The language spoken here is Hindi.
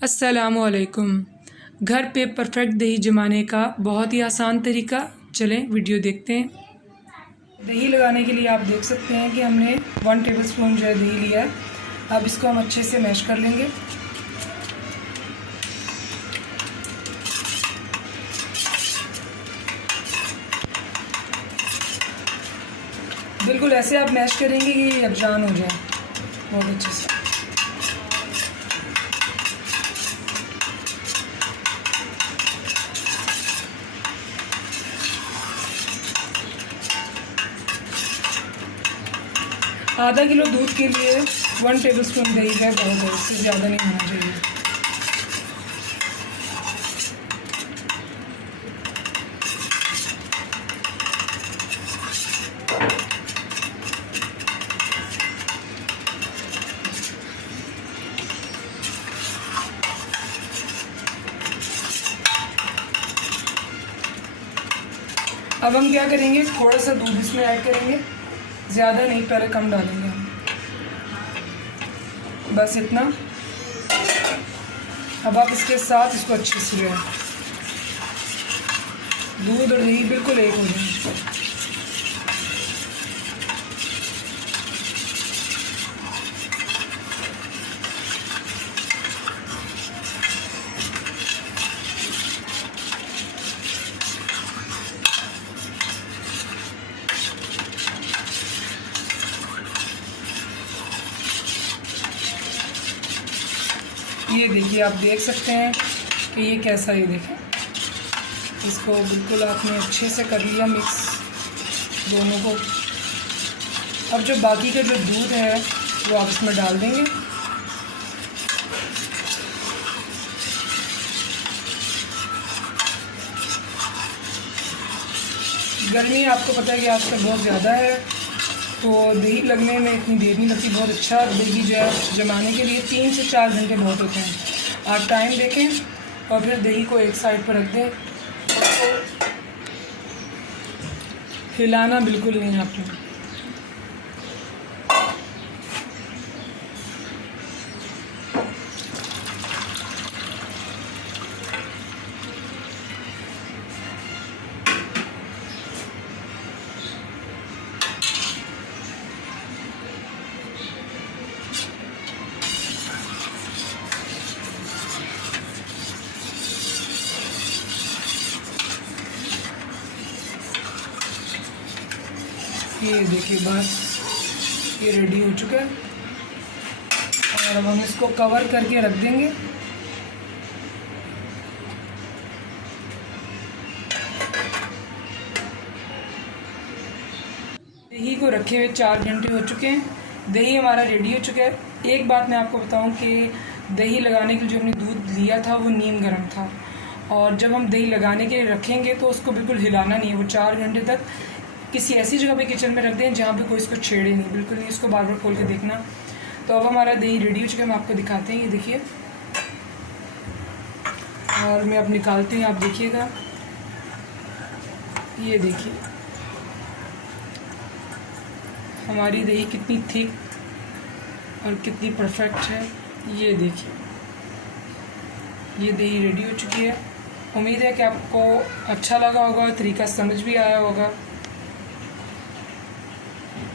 अस्सलामुअलैकुम। घर पे परफेक्ट दही जमाने का बहुत ही आसान तरीका, चलें वीडियो देखते हैं। दही लगाने के लिए आप देख सकते हैं कि हमने 1 टेबलस्पून जो है दही लिया है। अब इसको हम अच्छे से मैश कर लेंगे। बिल्कुल ऐसे आप मैश करेंगे कि ये यकजान हो जाए बहुत अच्छे से। आधा किलो दूध के लिए 1 टेबलस्पून दही है बहुत है, इससे ज़्यादा नहीं होना चाहिए। अब हम क्या करेंगे, थोड़ा सा दूध इसमें ऐड करेंगे, ज़्यादा नहीं, पहले कम डालेंगे हम, बस इतना। अब आप इसके साथ इसको अच्छे से जो है दूध और दही बिल्कुल एक हो जाए। ये देखिए, आप देख सकते हैं कि ये कैसा, ये देखें, इसको बिल्कुल आपने अच्छे से कर लिया मिक्स दोनों को। अब जो बाकी का जो दूध है वो आप इसमें डाल देंगे। गर्मी आपको पता है कि आजकल बहुत ज़्यादा है, तो दही लगने में इतनी देर नहीं लगती। बहुत अच्छा दही जो है जमाने के लिए 3 से 4 घंटे बहुत होते हैं। आप टाइम देखें और फिर दही को एक साइड पर रख दें। हिलाना बिल्कुल नहीं है आपने। ये देखिए, बस ये रेडी हो चुका है और अब हम इसको कवर करके रख देंगे। दही को रखे हुए 4 घंटे हो चुके हैं। दही हमारा रेडी हो चुका है। एक बात मैं आपको बताऊं कि दही लगाने के लिए जो हमने दूध लिया था वो नीम गर्म था, और जब हम दही लगाने के लिए रखेंगे तो उसको बिल्कुल हिलाना नहीं है। वो 4 घंटे तक किसी ऐसी जगह पे किचन में रख दें जहाँ पे कोई इसको छेड़े नहीं, बिल्कुल नहीं, इसको बार बार खोल के देखना। तो अब हमारा दही रेडी हो चुका है, हम आपको दिखाते हैं, ये देखिए। और मैं अब निकालते हैं, आप देखिएगा, ये देखिए हमारी दही कितनी थिक और कितनी परफेक्ट है। ये देखिए, ये दही रेडी हो चुकी है। उम्मीद है कि आपको अच्छा लगा होगा, तरीका समझ भी आया होगा।